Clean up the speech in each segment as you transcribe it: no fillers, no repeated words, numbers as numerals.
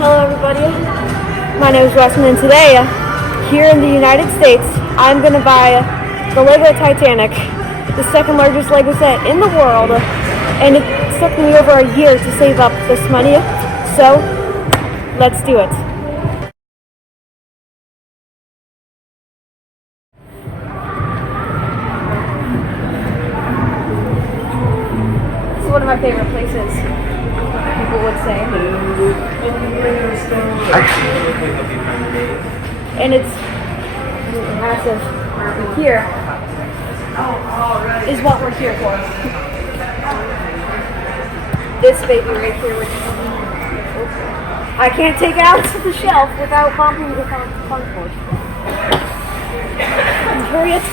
Hello everybody, my name is Weston, and today, here in the United States, I'm going to buy the LEGO Titanic, the second largest LEGO set in the world, and it took me over a year to save up this money, so let's do it. This is one of my favorite places, people would say. And it's massive. Here is what we're here for. This baby right here, which I can't take out to the shelf without bumping the cardboard. I'm curious.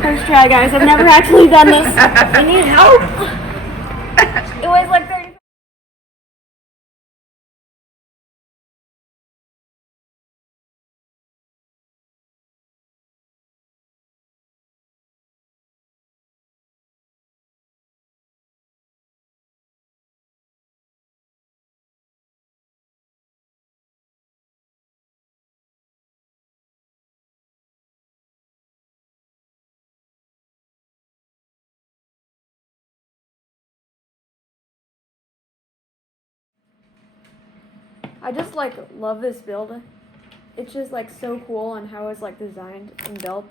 First try, guys. I've never actually done this. I need help. It weighs like 30. I just love this build. It's just so cool on how it's designed and built.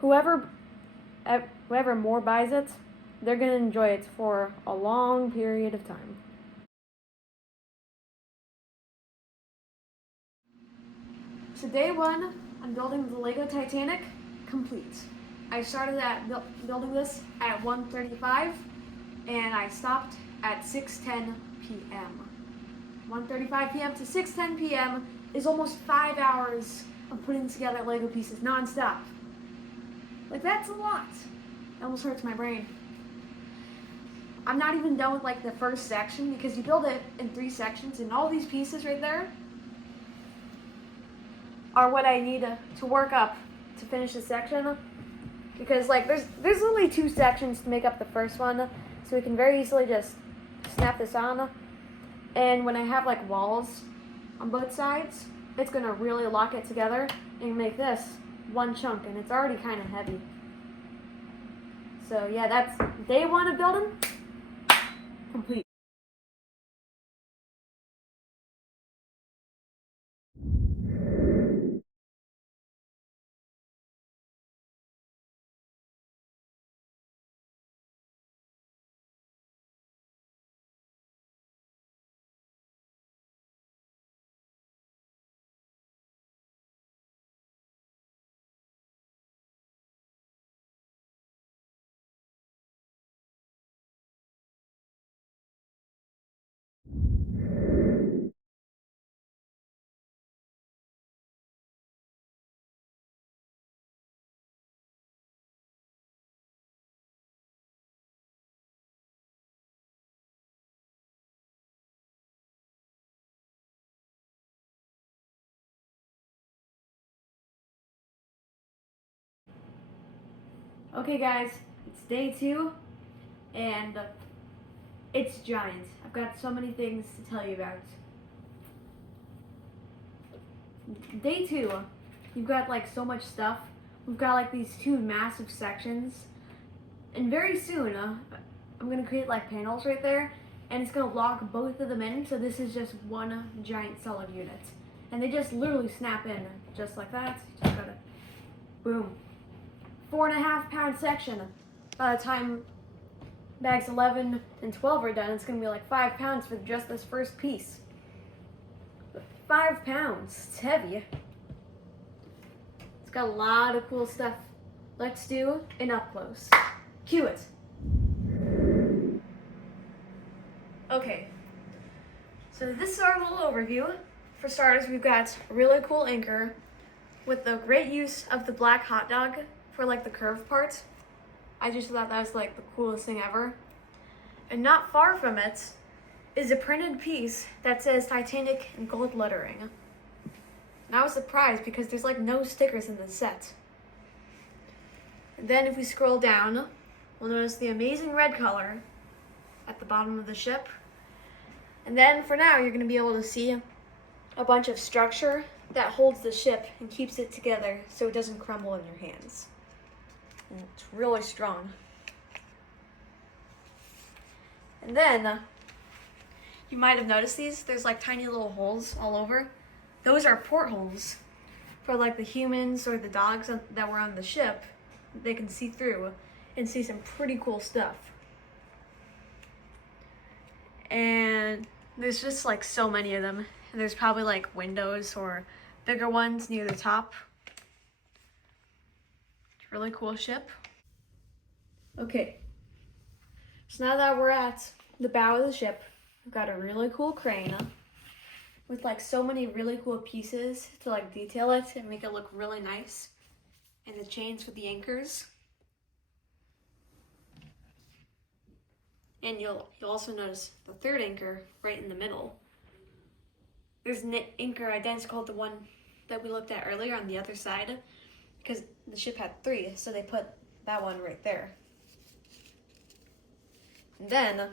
Whoever more buys it, they're gonna enjoy it for a long period of time. So day one, I'm building the LEGO Titanic complete. I started building this at 1:35, and I stopped at 6:10 p.m. 1:35 p.m. to 6:10 p.m. is almost 5 hours of putting together LEGO pieces non-stop. That's a lot. It almost hurts my brain. I'm not even done with the first section, because you build it in 3 sections, and all these pieces right there are what I need to work up to finish this section. Because there's only 2 sections to make up the first one, so we can very easily just snap this on. And when I have walls on both sides, it's gonna really lock it together and make this one chunk, and it's already kind of heavy. So yeah, that's day one of building complete. Okay guys, it's day 2, and it's giant. I've got so many things to tell you about. Day 2, you've got so much stuff. We've got these 2 massive sections, and very soon I'm gonna create panels right there, and it's gonna lock both of them in, so this is just one giant solid unit. And they just literally snap in, just like that. You just gotta, boom. 4.5 pound section. By the time bags 11 and 12 are done, it's gonna be 5 pounds for just this first piece. 5 pounds, it's heavy. It's got a lot of cool stuff. Let's do an up close. Cue it. Okay, so this is our little overview. For starters, we've got a really cool anchor with the great use of the black hot dog for the curved part. I just thought that was the coolest thing ever. And not far from it is a printed piece that says Titanic in gold lettering. And I was surprised because there's no stickers in the set. And then if we scroll down, we'll notice the amazing red color at the bottom of the ship. And then for now, you're going to be able to see a bunch of structure that holds the ship and keeps it together so it doesn't crumble in your hands. And it's really strong. And then, you might have noticed these. There's like tiny little holes all over. Those are portholes for like the humans or the dogs that were on the ship. They can see through and see some pretty cool stuff. And there's just like so many of them. And there's probably like windows or bigger ones near the top. It's a really cool ship. Okay, so now that we're at the bow of the ship, we've got a really cool crane with like so many really cool pieces to like detail it and make it look really nice. And the chains for the anchors. And you'll also notice the third anchor right in the middle. There's an anchor identical to the one that we looked at earlier on the other side, because the ship had 3, so they put that one right there. And then,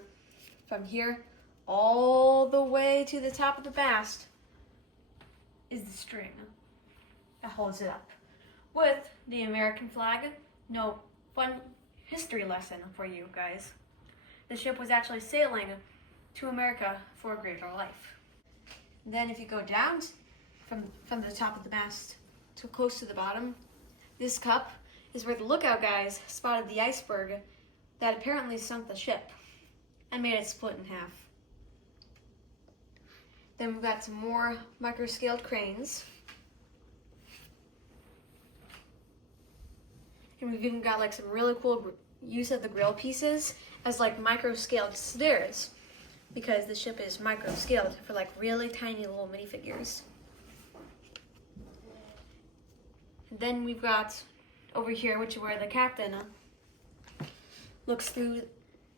from here all the way to the top of the mast is the string that holds it up. With the American flag. No, fun history lesson for you guys. The ship was actually sailing to America for a greater life. And then if you go down from the top of the mast to close to the bottom, this cup is where the lookout guys spotted the iceberg that apparently sunk the ship and made it split in half. Then we've got some more micro-scaled cranes. And we've even got like some really cool use of the grill pieces as like micro-scaled stairs, because the ship is micro-scaled for like really tiny little minifigures. And then we've got over here, which is where the captain looks through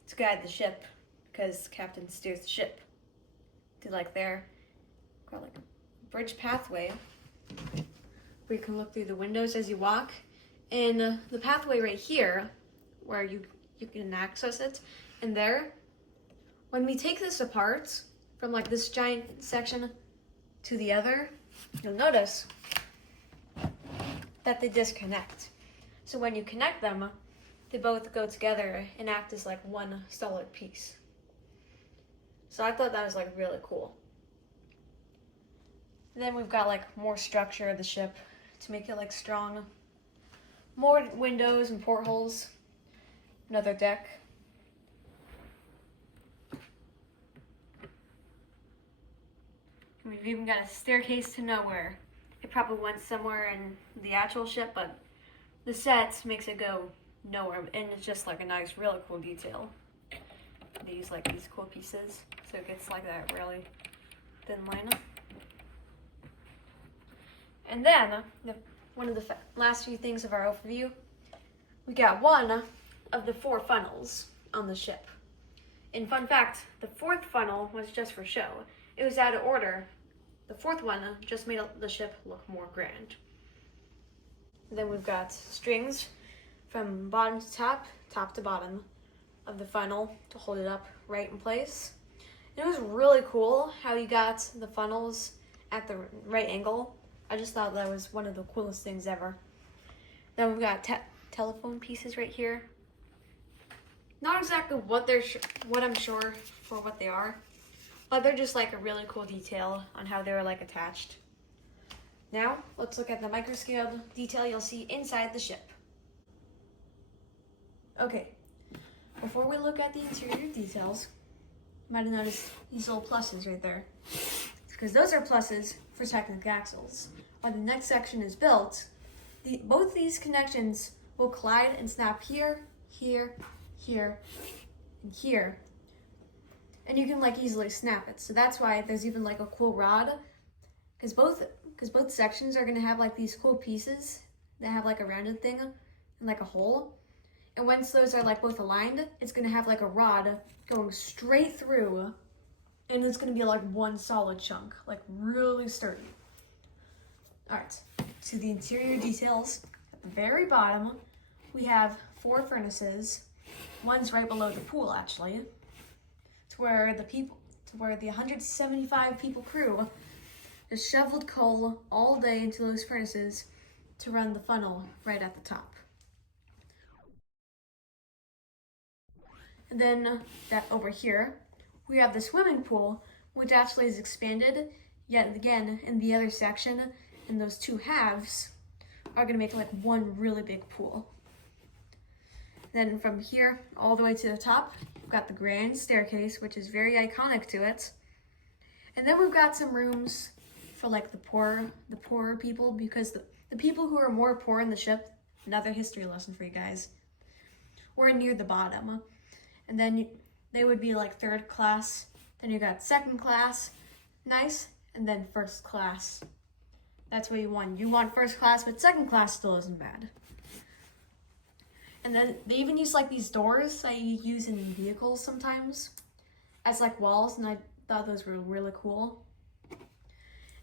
to guide the ship, because the captain steers the ship. To like there, got like a bridge pathway where you can look through the windows as you walk. And the pathway right here, where you can access it, and there, when we take this apart from like this giant section to the other, you'll notice that they disconnect. So when you connect them, they both go together and act as like one solid piece. So I thought that was like really cool. And then we've got like more structure of the ship to make it like strong. More windows and portholes. Another deck. We've even got a staircase to nowhere. It probably went somewhere in the actual ship, but the set makes it go nowhere, and it's just like a nice, really cool detail. They use like these cool pieces, so it gets like that really thin line. And then, one of the last few things of our overview, we got one of the 4 funnels on the ship. In fun fact, the 4th funnel was just for show. It was out of order. The 4th one just made the ship look more grand. And then we've got strings from bottom to top to bottom of the funnel to hold it up right in place. And it was really cool how you got the funnels at the right angle. I just thought that was one of the coolest things ever. Then we've got telephone pieces right here. Not exactly what I'm sure for what they are, but they're just like a really cool detail on how they were like attached. Now, let's look at the micro-scaled detail you'll see inside the ship. Okay, before we look at the interior details, you might have noticed these little pluses right there. Because those are pluses for technic axles. When the next section is built, both these connections will collide and snap here, here, here, and here. And you can like easily snap it. So that's why there's even like a cool rod. Because both sections are going to have like these cool pieces that have like a rounded thing and like a hole. And once those are like both aligned, it's going to have like a rod going straight through. And it's going to be like one solid chunk, like really sturdy. All right, to the interior details. At the very bottom, we have 4 furnaces. One's right below the pool, actually. to where the 175 people crew just shoveled coal all day into those furnaces to run the funnel right at the top. And then that over here, we have the swimming pool, which actually is expanded yet again in the other section, and those two halves are gonna make like one really big pool. Then from here all the way to the top, we've got the grand staircase, which is very iconic to it. And then we've got some rooms for like the poorer people, because the people who are more poor in the ship, another history lesson for you guys, were near the bottom. And then they would be like third class. Then you got second class, nice, and then first class. That's what you want. You want first class, but second class still isn't bad. And then they even use like these doors that you use in vehicles sometimes as like walls, and I thought those were really cool. And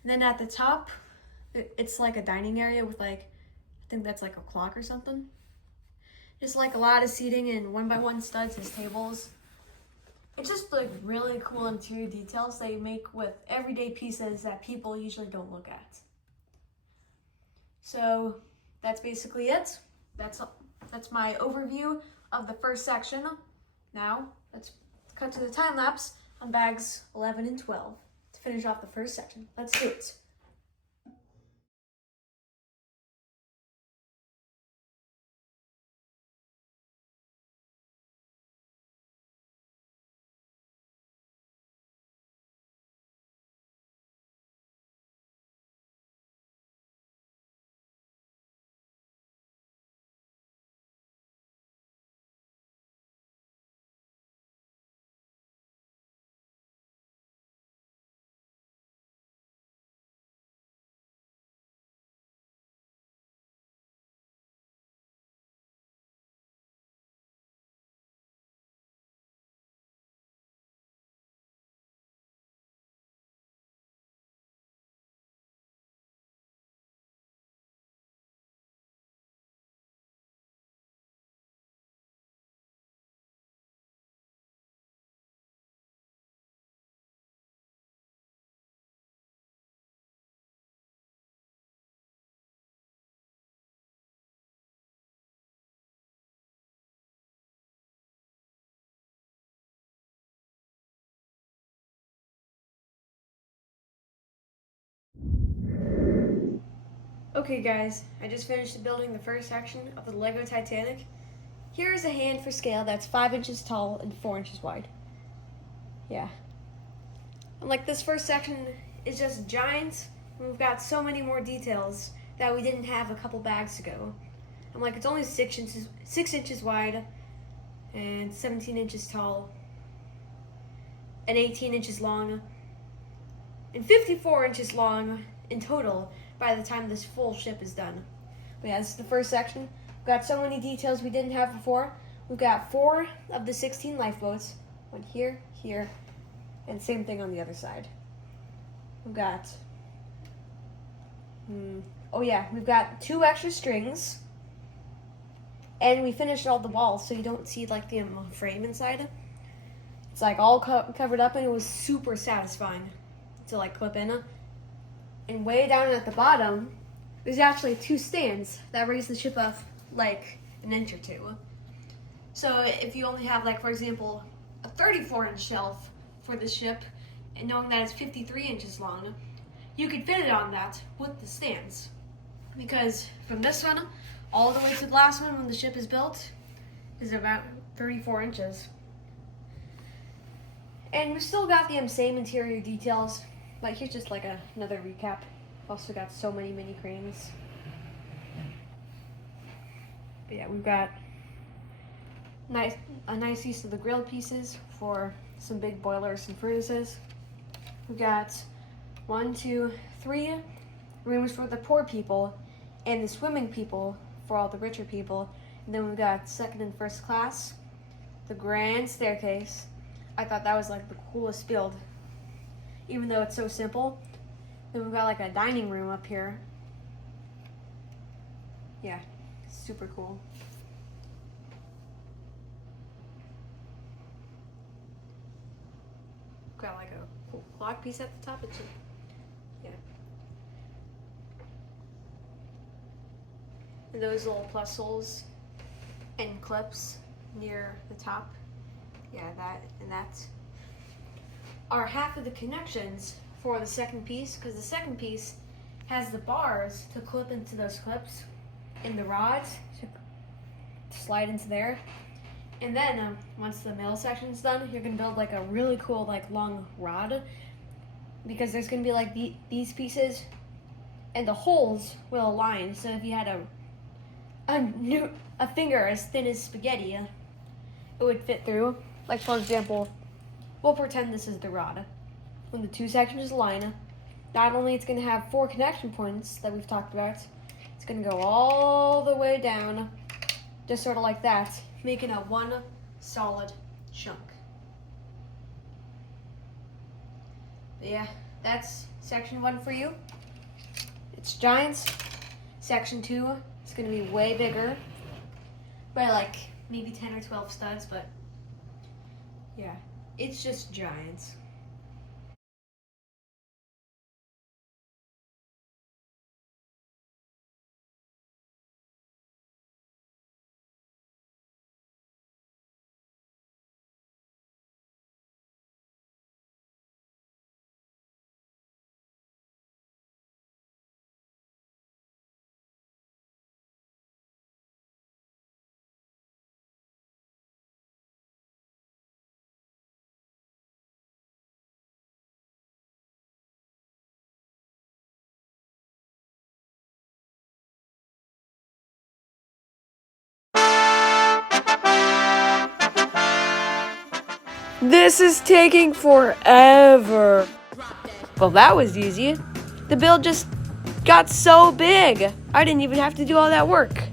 then at the top, it's like a dining area with like, I think that's like a clock or something. Just like a lot of seating and 1x1 studs as tables. It's just like really cool interior details they make with everyday pieces that people usually don't look at. So that's basically it. That's my overview of the first section. Now let's cut to the time lapse on bags 11 and 12 to finish off the first section. Let's do it. Okay guys, I just finished building the first section of the LEGO Titanic. Here is a hand for scale that's 5 inches tall and 4 inches wide. Yeah. And like this first section is just giant, and we've got so many more details that we didn't have a couple bags ago. And like it's only 6 inches wide and 17 inches tall and 18 inches long and 54 inches long in total by the time this full ship is done. But yeah, this is the first section. We've got so many details we didn't have before. We've got 4 of the 16 lifeboats. One here, here, and same thing on the other side. We've got, we've got 2 extra strings. And we finished all the walls, so you don't see like the frame inside. It's like all covered up, and it was super satisfying to like clip in. And way down at the bottom, there's actually 2 stands that raise the ship up like an inch or 2. So if you only have like, for example, a 34-inch shelf for the ship, and knowing that it's 53 inches long, you could fit it on that with the stands. Because from this one all the way to the last one when the ship is built is about 34 inches. And we've still got the same interior details, but here's just like another recap. Also got so many mini cranes. But yeah, we've got a nice use of the grilled pieces for some big boilers and furnaces. We've got 1, 2, 3 rooms for the poor people and the swimming people for all the richer people. And then we've got second and first class, the grand staircase. I thought that was like the coolest build, even though it's so simple. Then we've got like a dining room up here. Yeah, super cool. got like a cool clock piece at the top. It's yeah. And those little plus holes and clips near the top. Yeah, that's are half of the connections for the second piece, because the second piece has the bars to clip into those clips and the rods to slide into there. And then once the middle section's done, you're gonna build like a really cool like long rod, because there's gonna be like these pieces, and the holes will align. So if you had a finger as thin as spaghetti, it would fit through. Like for example, we'll pretend this is the rod. When the two sections align, not only it's gonna have 4 connection points that we've talked about, it's gonna go all the way down, just sort of like that, making a one solid chunk. But yeah, that's section 1 for you. It's giants. Section 2 is gonna be way bigger, by like maybe 10 or 12 studs, but yeah, it's just giants. This is taking forever. Well, that was easy. The build just got so big. I didn't even have to do all that work.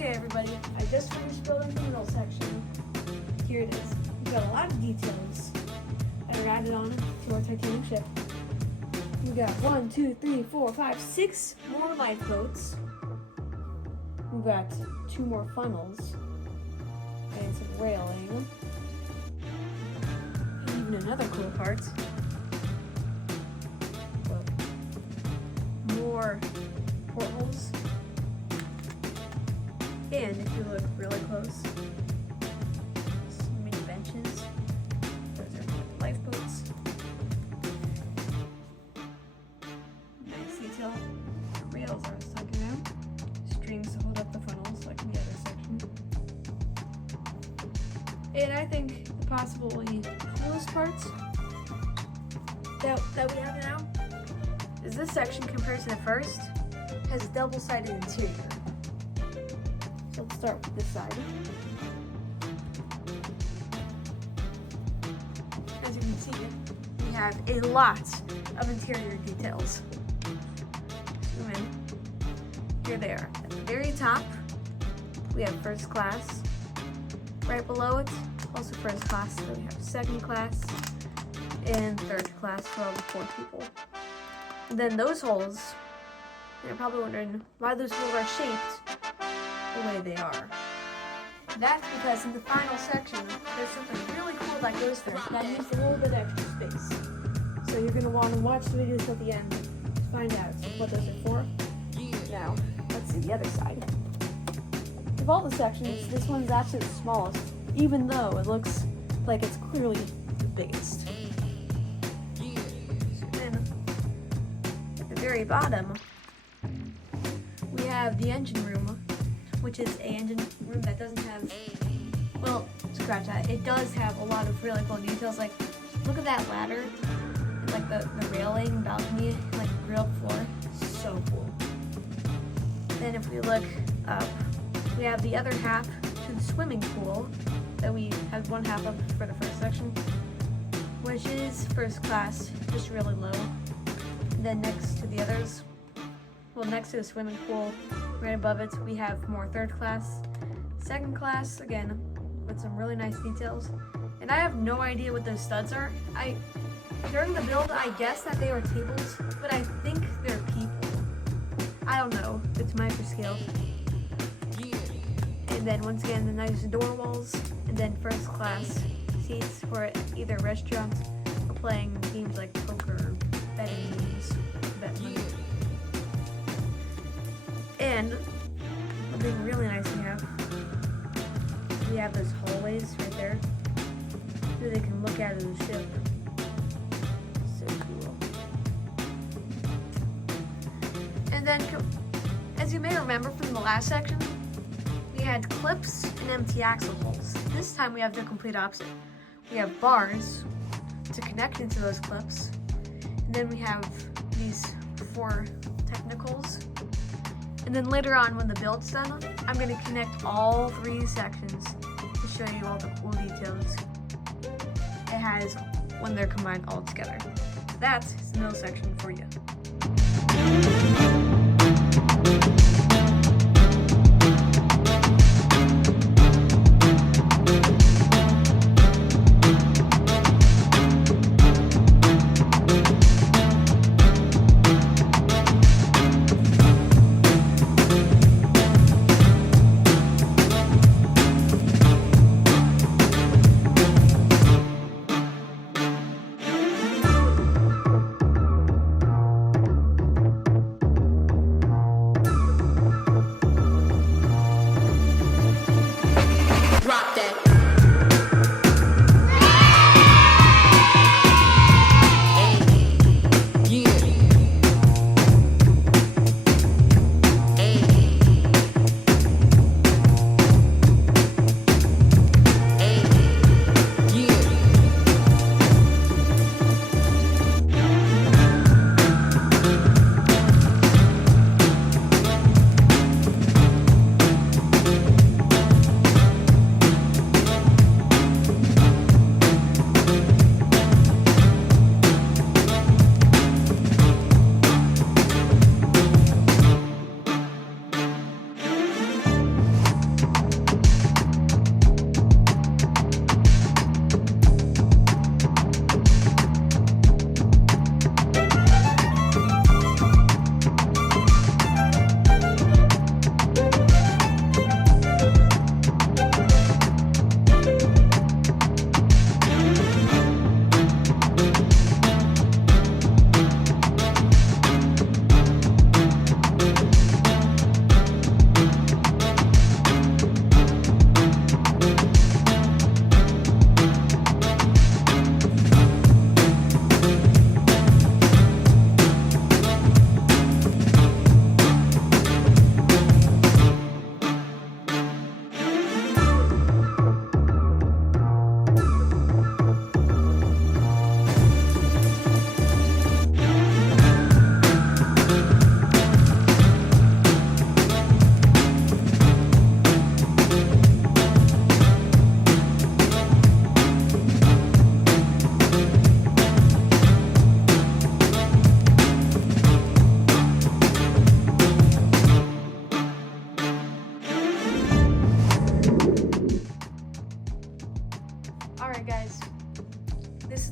Okay, everybody, I just finished building the middle section. Here it is. We've got a lot of details that are added on to our Titanic ship. We got 1, 2, 3, 4, 5, 6 more lifeboats. We've got 2 more funnels and some railing. And even another cool part. Look. More portholes. And if you look really close, some mini benches. Those are lifeboats. Nice detail. Rails are stuck around. Strings to hold up the funnels like in the other section. And I think the possibly coolest parts that we have now is this section compared to the first has a double-sided interior. So let's start with this side. As you can see, we have a lot of interior details. Zoom in. Here they are. At the very top, we have first class. Right below it, also first class. So we have second class and third class for all the 4 people. And then those holes, you're probably wondering why those holes are shaped the way they are. That's because in the final section, there's something really cool that goes there that needs a little bit extra space. So you're going to want to watch the videos at the end to find out what those are for. Now, let's see the other side. Of all the sections, this one's actually the smallest, even though it looks like it's clearly the biggest. So then, at the very bottom, we have the engine room, which is an engine room that doesn't have, well, scratch that. It does have a lot of really cool details. Like, look at that ladder, like the railing, balcony, like grilled floor. So cool. Then if we look up, we have the other half to the swimming pool that we have one half of for the first section, which is first class, just really low. And then next to the others, well, next to the swimming pool, right above it, we have more third class, second class, again, with some really nice details. And I have no idea what those studs are. During the build, I guessed that they were tables, but I think they're people. I don't know, it's my for scale. And then once again, the nice door walls, and then first class seats for either restaurants or playing games like poker, betting games, bet money. And something really nice we have those hallways right there, so they can look out of the ship. So cool. And then, as you may remember from the last section, we had clips and empty axle holes. This time we have the complete opposite. We have bars to connect into those clips, and then we have these 4 technicals. And then later on, when the build's done, I'm going to connect all 3 sections to show you all the cool details it has when they're combined all together. So that's the middle section for you.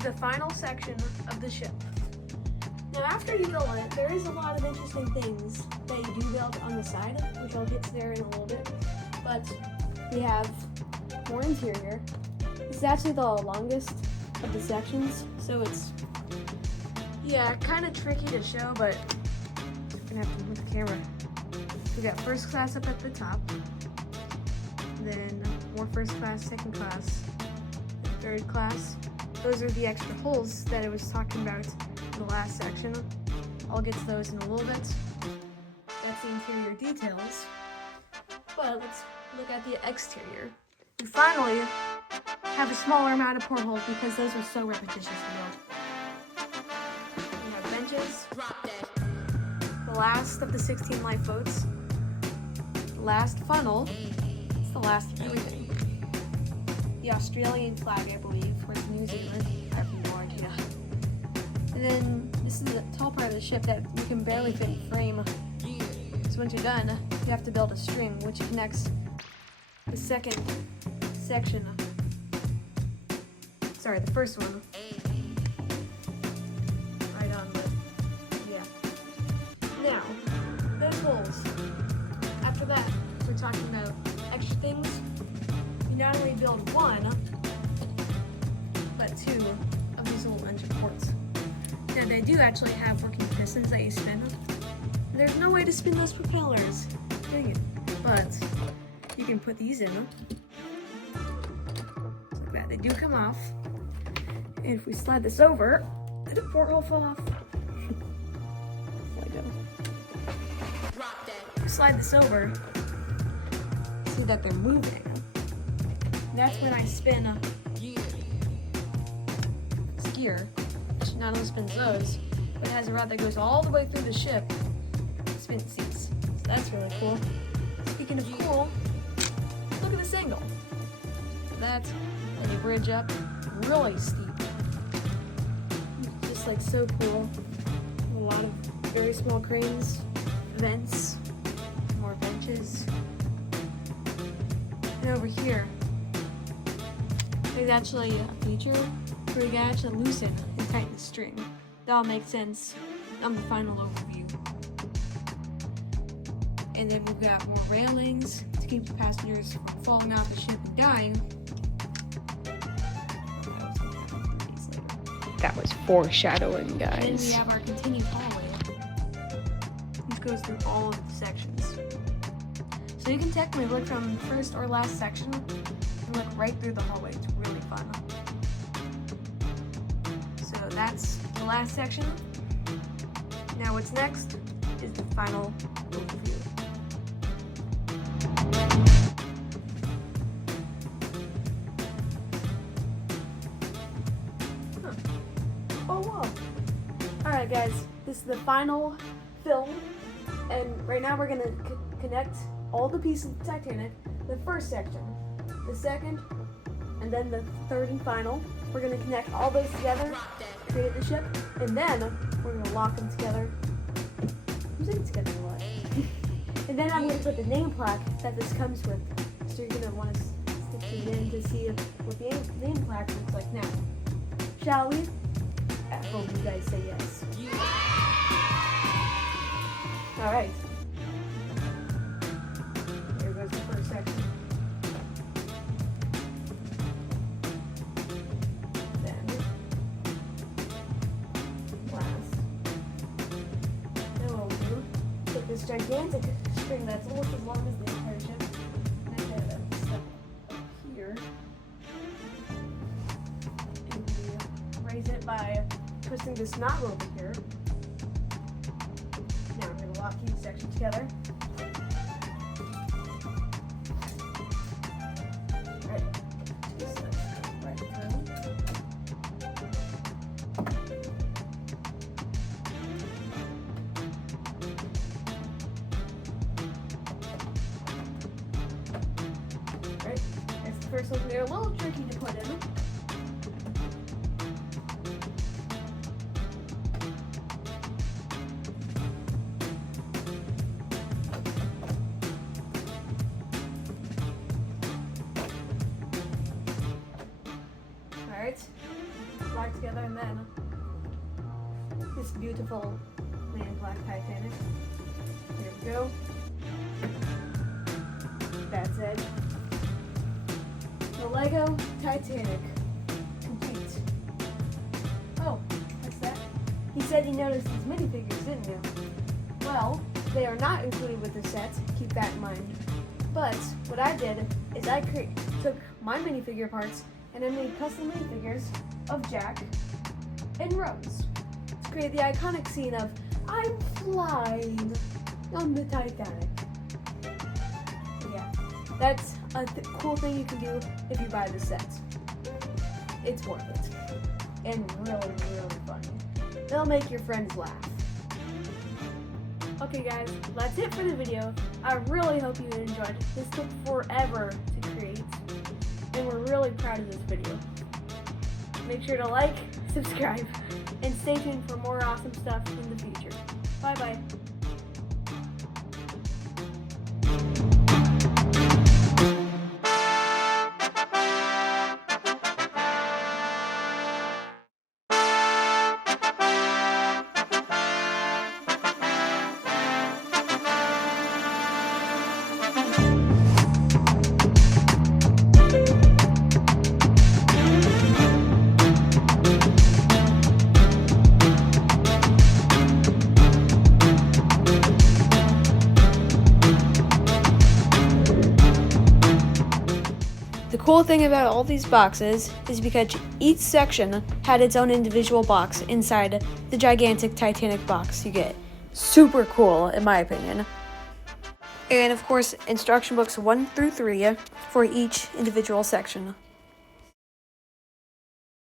the final section of the ship. Now after you build it, there is a lot of interesting things that you do build on the side, which I'll get to there in a little bit. But we have more interior. This is actually the longest of the sections, so it's, yeah, kind of tricky to show, but I'm gonna have to move the camera. We got first class up at the top, then more first class, second class, third class. Those are the extra holes that I was talking about in the last section. I'll get to those in a little bit. That's the interior details. But let's look at the exterior. We finally have a smaller amount of portholes because those were so repetitious to build. We have benches. The last of the 16 lifeboats. The last funnel. It's the last of everything. The Australian flag, I believe, with New Zealand. I have no idea. And then this is the tall part of the ship that you can barely fit in frame. So once you're done, you have to build a string which connects the second section. Sorry, the first one. Right on, but yeah. Now, those holes. After that, we're talking about extra things. You not only build one, but two of these little engine ports. Now they do actually have working pistons that you spin. There's no way to spin those propellers. Dang it. But you can put these in. Like that. They do come off. And if we slide this over, the porthole fall off. If we slide this over, see that they're moving. That's when I spin this gear, which not only spins those, but it has a rod that goes all the way through the ship. Spin seats. So that's really cool. Speaking of cool, look at this angle. That's when you bridge up, really steep. Just like so cool. A lot of very small cranes, vents, more benches. And over here, there's actually a feature where you can actually loosen and tighten the string. That'll make sense on the final overview. And then we've got more railings to keep the passengers from falling off the ship and dying. That was foreshadowing, And then we guys. have our continued hallway. This goes through all of the sections. So you can technically look from the first or last section and look right through the hallway. It's really fun. So that's the last section. Now what's next is the final overview. Oh wow. Alright guys, this is the final film, and right now we're going to connect all the pieces of the Titanic. The first section, the second, and then the third and final. We're going to connect all those together, create the ship, and then we're going to lock them together. I'm saying together a lot. And then I'm going to put the name plaque that this comes with. So you're going to want to stick it in to see what the name plaque looks like now. Shall we? I hope you guys say yes. Alright. Here goes the first section. Then last. Then what we'll do, take this gigantic string that's almost as long as the entire ship, and then get a step up here. And we raise it by twisting this knot over here. Now we're going to lock each section together. Right. Twist this right through. Right. That's the first one. They're a little tricky to put in. back together, and then this beautiful Man Black Titanic. Here we go. That's it. The LEGO Titanic. Complete. Oh, what's that? He said he noticed these minifigures, didn't you? Well, they are not included with the set, keep that in mind. But what I did is I took my minifigure parts and I made custom minifigures of Jack and Rose to create the iconic scene of I'm flying on the Titanic. Yeah, that's a cool thing you can do if you buy the set. It's worth it. And really, really funny. They'll make your friends laugh. Okay guys, that's it for the video. I really hope you enjoyed. This took forever to create, and we're really proud of this video. Make sure to like, subscribe, and stay tuned for more awesome stuff in the future. Bye bye. The cool thing about all these boxes is because each section had its own individual box inside the gigantic Titanic box you get. Super cool, in my opinion. And of course, instruction books 1 through 3 for each individual section.